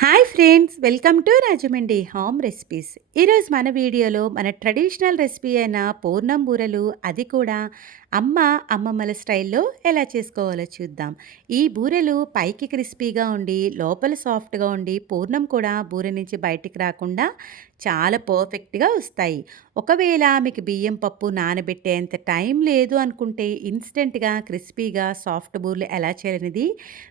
Hi friends welcome to Rajahmundry home recipes. ఈరోజు మన వీడియోలో మన ట్రెడిషనల్ రెసిపీ అయిన పూర్ణం బూరెలు అది కూడా అమ్మ అమ్మమ్మల స్టైల్లో ఎలా చేసుకోవాలో చూద్దాం. ఈ బూరెలు పైకి క్రిస్పీగా ఉండి లోపల సాఫ్ట్గా ఉండి పూర్ణం కూడా బూరె నుంచి బయటికి రాకుండా చాలా పర్ఫెక్ట్గా వస్తాయి. ఒకవేళ మీకు బియ్యం పప్పు నానబెట్టేంత టైం లేదు అనుకుంటే ఇన్స్టెంట్గా క్రిస్పీగా సాఫ్ట్ బూరెలు ఎలా చేయాలనేది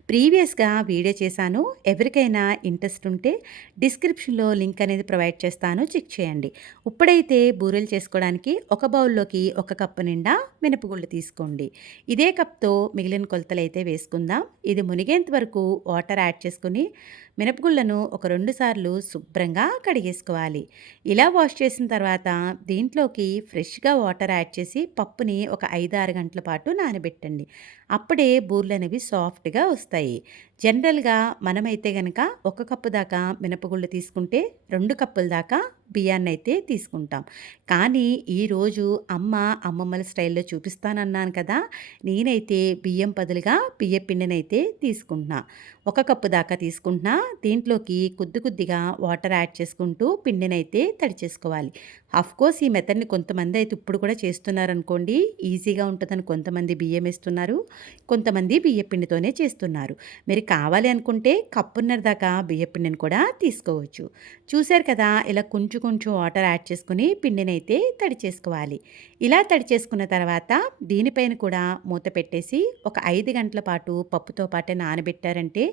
ప్రీవియస్గా వీడియో చేశాను. ఎవరికైనా ఇంట్రెస్ట్ ఉంటే డిస్క్రిప్షన్లో లింక్ అనేది ప్రొవైడ్ చేస్తాను. చెక్ చేయండి. ఇప్పుడైతే బూరెలు చేసుకోవడానికి ఒక బౌల్లోకి ఒక కప్పు నిండా గుళ్ళు తీసుకోండి. ఇదే కప్తో మిగిలిన కొలతలు అయితే వేసుకుందాం. ఇది మునిగేంత వరకు వాటర్ యాడ్ చేసుకుని మినపగుళ్ళను ఒక రెండు సార్లు శుభ్రంగా కడిగేసుకోవాలి. ఇలా వాష్ చేసిన తర్వాత దీంట్లోకి ఫ్రెష్గా వాటర్ యాడ్ చేసి పప్పుని ఒక ఐదు ఆరు గంటల పాటు నానబెట్టండి. అప్పుడే బూర్లు అనేవి సాఫ్ట్గా వస్తాయి. జనరల్గా మనమైతే కనుక ఒక కప్పు దాకా మినపగుళ్ళు తీసుకుంటే రెండు కప్పుల దాకా బియ్యాన్ని అయితే తీసుకుంటాం. కానీ ఈరోజు అమ్మ అమ్మమ్మల స్టైల్లో చూపిస్తానన్నాను కదా! నేనైతే బియ్యం బదులుగా బియ్య పిండినైతే తీసుకుంటున్నా. ఒక కప్పు దాకా తీసుకుంటున్నా. దీంట్లోకి కొద్ది కొద్దిగా వాటర్ యాడ్ చేసుకుంటూ పిండినైతే తడి చేసుకోవాలి. కోర్స్ ఈ మెథడ్ని కొంతమంది అయితే ఇప్పుడు కూడా చేస్తున్నారు అనుకోండి ఈజీగా ఉంటుందని కొంతమంది బియ్యం వేస్తున్నారు కొంతమంది బియ్య పిండితోనే చేస్తున్నారు. మీరు కావాలి అనుకుంటే కప్పున్నర దాకా బియ్య పిండిని కూడా తీసుకోవచ్చు. చూశారు కదా! ఇలా కొంచెం కొంచెం వాటర్ యాడ్ చేసుకుని పిండిని అయితే తడి చేసుకోవాలి. ఇలా తడి చేసుకున్న తర్వాత దీనిపైన కూడా మూత పెట్టేసి ఒక ఐదు గంటల పాటు పప్పుతో పాటే నానబెట్టారంటే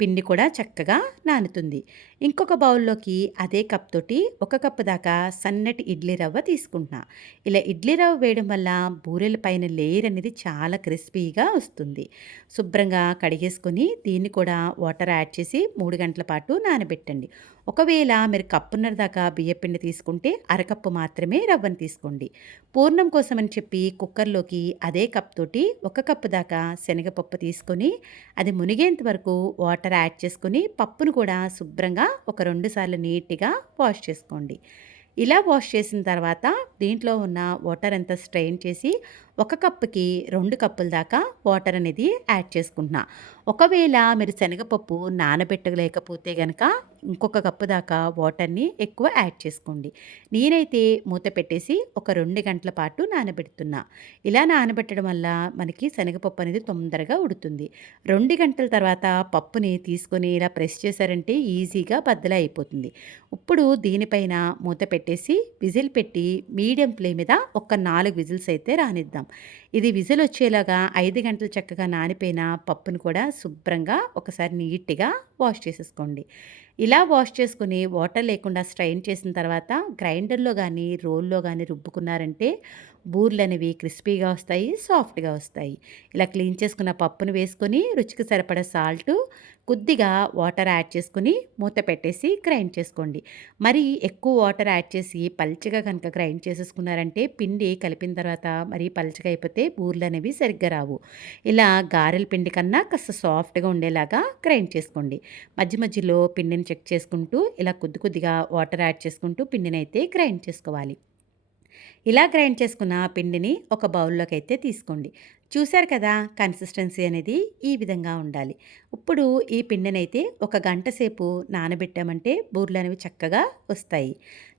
పిండి కూడా చక్కగా నానుతుంది. ఇంకొక బౌల్లోకి అదే కప్ తోటి ఒక కప్పు దాకా సన్నటి ఇడ్లీ రవ్వ తీసుకుంటున్నా. ఇలా ఇడ్లీ రవ్వ వేయడం వల్ల బూరెల పైన లేయర్ అనేది చాలా క్రిస్పీగా వస్తుంది. శుభ్రంగా కడిగేసుకొని దీన్ని కూడా వాటర్ యాడ్ చేసి మూడు గంటల పాటు నానబెట్టండి. ఒకవేళ మీరు కప్పున్నర దాకా బియ్యపిండి తీసుకుంటే అరకప్పు మాత్రమే రవ్వను తీసుకోండి. పూర్ణం కోసమని చెప్పి కుక్కర్లోకి అదే కప్ తోటి ఒక కప్పు దాకా శనగపప్పు తీసుకొని అది మునిగేంత వరకు వాటర్ యాడ్ చేసుకొని పప్పును కూడా శుభ్రంగా ఒక రెండు సార్లు నీట్గా వాష్ చేసుకోండి. ఇలా వాష్ చేసిన తర్వాత దీంట్లో ఉన్న వాటర్ అంతా స్ట్రెయిన్ చేసి ఒక కప్పుకి రెండు కప్పుల దాకా వాటర్ అనేది యాడ్ చేసుకుంటున్నా. ఒకవేళ మీరు శనగపప్పు నానబెట్టలేకపోతే కనుక ఇంకొక కప్పు దాకా వాటర్ని ఎక్కువ యాడ్ చేసుకోండి. నేనైతే మూత పెట్టేసి ఒక రెండు గంటల పాటు నానబెడుతున్నా. ఇలా నానబెట్టడం వల్ల మనకి శనగపప్పు అనేది తొందరగా ఉడుతుంది. రెండు గంటల తర్వాత పప్పుని తీసుకొని ఇలా ప్రెస్ చేశారంటే ఈజీగా బద్దల అయిపోతుంది. ఇప్పుడు దీనిపైన మూత పెట్టేసి విజిల్ పెట్టి మీడియం ఫ్లేమ్ మీద ఒక నాలుగు విజిల్స్ అయితే రానిద్దాం. చేద్దాం ఇది విజిల్ వచ్చేలాగా ఐదు గంటలు చక్కగా నానిపోయిన పప్పును కూడా శుభ్రంగా ఒకసారి నీట్గా వాష్ చేసేసుకోండి. ఇలా వాష్ చేసుకుని వాటర్ లేకుండా స్ట్రైన్ చేసిన తర్వాత గ్రైండర్లో కానీ రోల్లో కానీ రుబ్బుకున్నారంటే బూర్లు అనేవి క్రిస్పీగా వస్తాయి సాఫ్ట్గా వస్తాయి. ఇలా క్లీన్ చేసుకున్న పప్పును వేసుకొని రుచికి సరిపడా సాల్ట్ కొద్దిగా వాటర్ యాడ్ చేసుకుని మూత పెట్టేసి గ్రైండ్ చేసుకోండి. మరి ఎక్కువ వాటర్ యాడ్ చేసి పల్చగా కనుక గ్రైండ్ చేసేసుకున్నారంటే పిండి కలిపిన తర్వాత మరి పల్చగా అయిపోతే బూర్లు అనేవి సరిగ్గా రావు. ఇలా గారెల పిండి కన్నా కాస్త సాఫ్ట్గా ఉండేలాగా గ్రైండ్ చేసుకోండి. మధ్య మధ్యలో పిండిని చెక్ చేసుకుంటూ ఇలా కొద్ది కొద్దిగా వాటర్ యాడ్ చేసుకుంటూ పిండిని అయితే గ్రైండ్ చేసుకోవాలి. ఇలా గ్రైండ్ చేసుకున్న పిండిని ఒక బౌల్లోకి అయితే తీసుకోండి. చూశారు కదా కన్సిస్టెన్సీ అనేది ఈ విధంగా ఉండాలి. ఇప్పుడు ఈ పిండినైతే ఒక గంట సేపు నానబెట్టామంటే బూర్లు అనేవి చక్కగా వస్తాయి.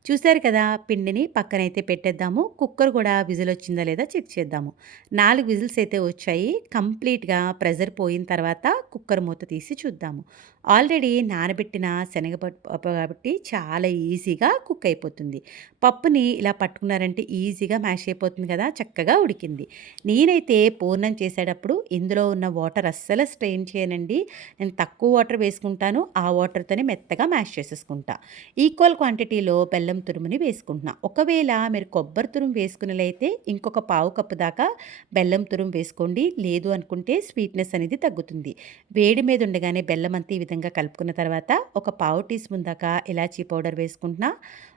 చూశారు కదా పిండిని పక్కనైతే పెట్టేద్దాము. కుక్కర్ కూడా విజిల్ వచ్చిందా లేదా చెక్ చేద్దాము. నాలుగు విజిల్స్ అయితే వచ్చాయి. కంప్లీట్గా ప్రెజర్ పోయిన తర్వాత కుక్కర్ మూత తీసి చూద్దాము. ఆల్రెడీ నానబెట్టిన శనగపప్పు కాబట్టి చాలా ఈజీగా కుక్ అయిపోతుంది. పప్పుని ఇలా పట్టుకున్నారంటే ఈజీగా మ్యాష్ అయిపోతుంది కదా చక్కగా ఉడికింది. నేనైతే పూర్ణం చేసేటప్పుడు ఇందులో ఉన్న వాటర్ అస్సలు స్ట్రెయిన్ చేయనండి. నేను తక్కువ వాటర్ వేసుకుంటాను ఆ వాటర్తోనే మెత్తగా మ్యాష్ చేసేసుకుంటా. ఈక్వల్ క్వాంటిటీలో బెల్లం తురుముని వేసుకుంటున్నా. ఒకవేళ మీరు కొబ్బరి తురుము వేసుకున్నట్లయితే ఇంకొక పావు కప్పు దాకా బెల్లం తురుము వేసుకోండి. లేదు అనుకుంటే స్వీట్నెస్ అనేది తగ్గుతుంది. వేడి మీద ఉండగానే బెల్లం అంతా ఈ విధంగా కలుపుకున్న తర్వాత ఒక పావు టీ స్పూన్ దాకా ఇలాచీ పౌడర్ వేసుకుంటున్నా.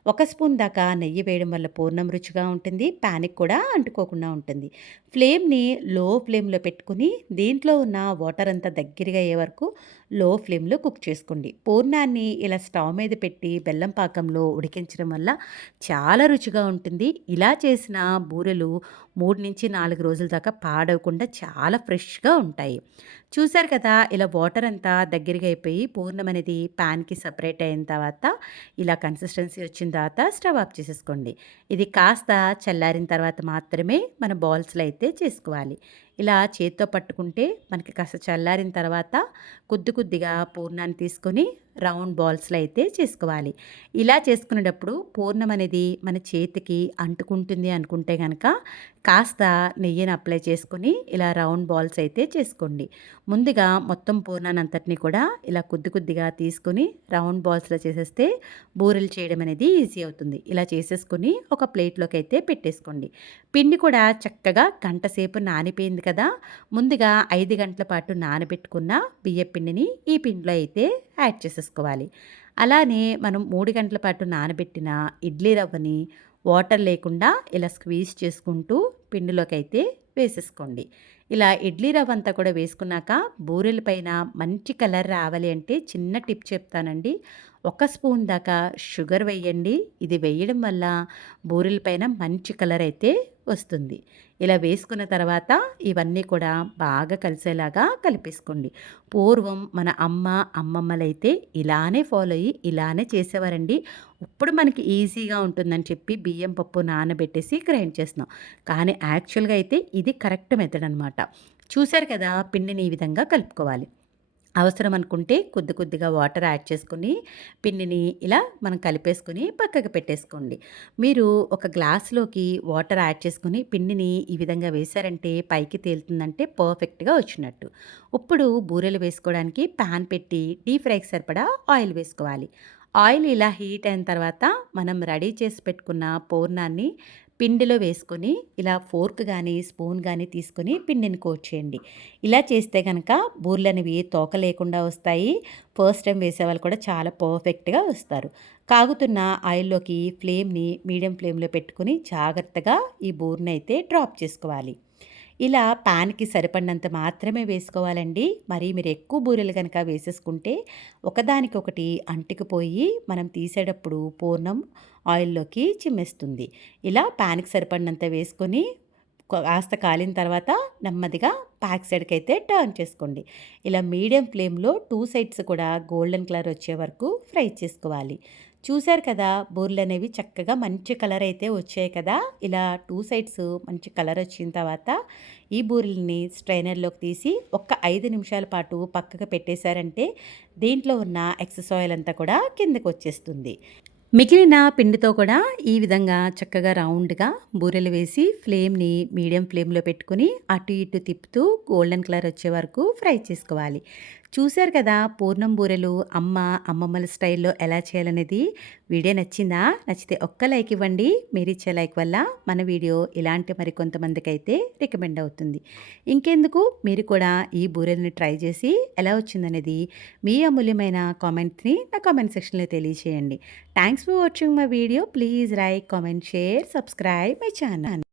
ఒక స్పూన్ దాకా నెయ్యి వేయడం వల్ల పూర్ణం రుచిగా ఉంటుంది. ప్యానిక్ కూడా అంటుకోకుండా ఉంటుంది. ఫ్లేమ్ని లో ఫ్లేమ్లో పెట్టుకుని దీంట్లో ఉన్న వాటర్ అంతా దగ్గరగా అయ్యే వరకు లో ఫ్లేమ్‌లో కుక్ చేసుకోండి. పూర్ణాన్ని ఇలా స్టవ్ మీద పెట్టి బెల్లం పాకంలో ఉడికించడం వల్ల చాలా రుచిగా ఉంటుంది. ఇలా చేసిన బూరెలు 3-4 రోజుల దాకా పాడవకుండా చాలా ఫ్రెష్‌గా ఉంటాయి. చూసారు కదా! ఇలా వాటర్ అంతా దగ్గరగా అయిపోయి పూర్ణం అనేది ప్యాన్కి సపరేట్ అయిన తర్వాత ఇలా కన్సిస్టెన్సీ వచ్చిన తర్వాత స్టవ్ ఆఫ్ చేసేసుకోండి. ఇది కాస్త చల్లారిన తర్వాత మాత్రమే మన బాల్స్‌లో అయితే చేసుకోవాలి. ఇలా చేత్తో పట్టుకుంటే మనకి కాస్త చల్లారిన తర్వాత కొద్ది కొద్దిగా పూర్ణాన్ని తీసుకొని రౌండ్ బాల్స్‌లో అయితే చేసుకోవాలి. ఇలా చేసుకునేటప్పుడు పూర్ణం అనేది మన చేతికి అంటుకుంటుంది అనుకుంటే కనుక కాస్త నెయ్యిని అప్లై చేసుకొని ఇలా రౌండ్ బాల్స్ అయితే చేసుకోండి. ముందుగా మొత్తం పూర్ణాన్నంతటిని కూడా ఇలా కొద్ది కొద్దిగా తీసుకొని రౌండ్ బాల్స్‌లో చేసేస్తే బూరెలు చేయడం అనేది ఈజీ అవుతుంది. ఇలా చేసేసుకొని ఒక ప్లేట్‌లోకి అయితే పెట్టేసుకోండి. పిండి కూడా చక్కగా గంట సేపు నానిపోయింది కదా! ముందుగా ఐదు గంటల పాటు నానబెట్టుకున్న బియ్య పిండిని ఈ పిండిలో అయితే యాడ్ చేసేసుకోవాలి. అలానే మనం మూడు గంటల పాటు నానబెట్టిన ఇడ్లీ రవ్వని వాటర్ లేకుండా ఇలా స్క్వీజ్ చేసుకుంటూ పిండిలోకైతే వేసేసుకోండి. ఇలా ఇడ్లీ రవ్వ అంతా కూడా వేసుకున్నాక బూరెల పైన మంచి కలర్ రావాలి అంటే చిన్న టిప్ చెప్తానండి. ఒక స్పూన్ దాకా షుగర్ వేయండి. ఇది వేయడం వల్ల బూరెల పైన మంచి కలర్ అయితే వస్తుంది. ఇలా వేసుకున్న తర్వాత ఇవన్నీ కూడా బాగా కలిసేలాగా కలిపేసుకోండి. పూర్వం మన అమ్మ, అమ్మమ్మలైతే ఇలానే ఫాలో అయ్యి ఇలానే చేసేవారండి. ఇప్పుడు మనకి ఈజీగా ఉంటుందని చెప్పి బియ్యం పప్పు నానబెట్టేసి గ్రైండ్ చేస్తున్నాం. కానీ యాక్చువల్‌గా అయితే ఇది కరెక్ట్ మెథడ్ అనమాట. చూశారు కదా! పిండిని ఈ విధంగా కలుపుకోవాలి. అవసరం అనుకుంటే కొద్ది కొద్దిగా వాటర్ యాడ్ చేసుకొని పిండిని ఇలా మనం కలిపేసుకొని పక్కకు పెట్టేసుకోండి. మీరు ఒక గ్లాస్‌లోకి వాటర్ యాడ్ చేసుకొని పిండిని ఈ విధంగా వేశారంటే పైకి తేలుతుందంటే పర్ఫెక్ట్‌గా వచ్చినట్టు. ఇప్పుడు బూరెలు వేసుకోవడానికి పాన్ పెట్టి డీప్ ఫ్రైకి సరిపడా ఆయిల్ వేసుకోవాలి. ఆయిల్ ఇలా హీట్ అయిన తర్వాత మనం రెడీ చేసి పెట్టుకున్న పూర్ణాన్ని పిండిలో వేసుకొని ఇలా ఫోర్క్ కానీ స్పూన్ కానీ తీసుకొని పిండిని కోట్ చేయండి. ఇలా చేస్తే కనుక బూర్లు అనేవి తోక లేకుండా వస్తాయి. ఫస్ట్ టైం వేసేవాళ్ళు కూడా చాలా పర్ఫెక్ట్‌గా వస్తారు. కాగుతున్న ఆయిల్‌లోకి ఫ్లేమ్‌ని మీడియం ఫ్లేమ్‌లో పెట్టుకుని జాగ్రత్తగా ఈ బూరెనైతే డ్రాప్ చేసుకోవాలి. ఇలా పాన్‌కి సరిపడినంత మాత్రమే వేసుకోవాలండి. మరి మీరు ఎక్కువ బూరెలు కనుక వేసేసుకుంటే ఒకదానికొకటి అంటుకుపోయి మనం తీసేటప్పుడు పూర్ణం ఆయిల్‌లోకి చిమ్మేస్తుంది. ఇలా పాన్‌కి సరిపడినంత వేసుకొని కాస్త కాలిన తర్వాత నెమ్మదిగా బ్యాక్ అయితే టర్న్ చేసుకోండి. ఇలా మీడియం ఫ్లేమ్‌లో టూ సైడ్స్ కూడా గోల్డెన్ కలర్ వచ్చే వరకు ఫ్రై చేసుకోవాలి. చూశారు కదా! బూరెలనేవి చక్కగా మంచి కలర్ అయితే వచ్చాయి కదా! ఇలా టూ సైడ్స్ మంచి కలర్ వచ్చిన తర్వాత ఈ బూరెలని స్ట్రైనర్‌లోకి తీసి ఒక్క ఐదు నిమిషాల పాటు పక్కకు పెట్టేశారంటే దీంట్లో ఉన్న ఎక్సెస్ ఆయిల్ అంతా కూడా కిందకొచ్చేస్తుంది. మిగిలిన పిండితో కూడా ఈ విధంగా చక్కగా రౌండ్‌గా బూరెలు వేసి ఫ్లేమ్‌ని మీడియం ఫ్లేమ్‌లో పెట్టుకొని అటు ఇటు తిప్పుతూ గోల్డెన్ కలర్ వచ్చే వరకు ఫ్రై చేసుకోవాలి. చూశారు కదా! పూర్ణం బూరెలు అమ్మ, అమ్మమ్మల స్టైల్‌లో ఎలా చేయాలనేది. వీడియో నచ్చిందా? నచ్చితే ఒక్క లైక్ ఇవ్వండి. మీరిచ్చే లైక్ వల్ల మన వీడియో ఇలాంటి మరికొంతమందికైతే రికమెండ్ అవుతుంది. ఇంకెందుకు మీరు కూడా ఈ బూరెలని ట్రై చేసి ఎలా వచ్చిందనేది మీ అమూల్యమైన కామెంట్ని నా కామెంట్ సెక్షన్‌లో తెలియజేయండి thanks for watching my video. Please like, comment, share, subscribe my channel.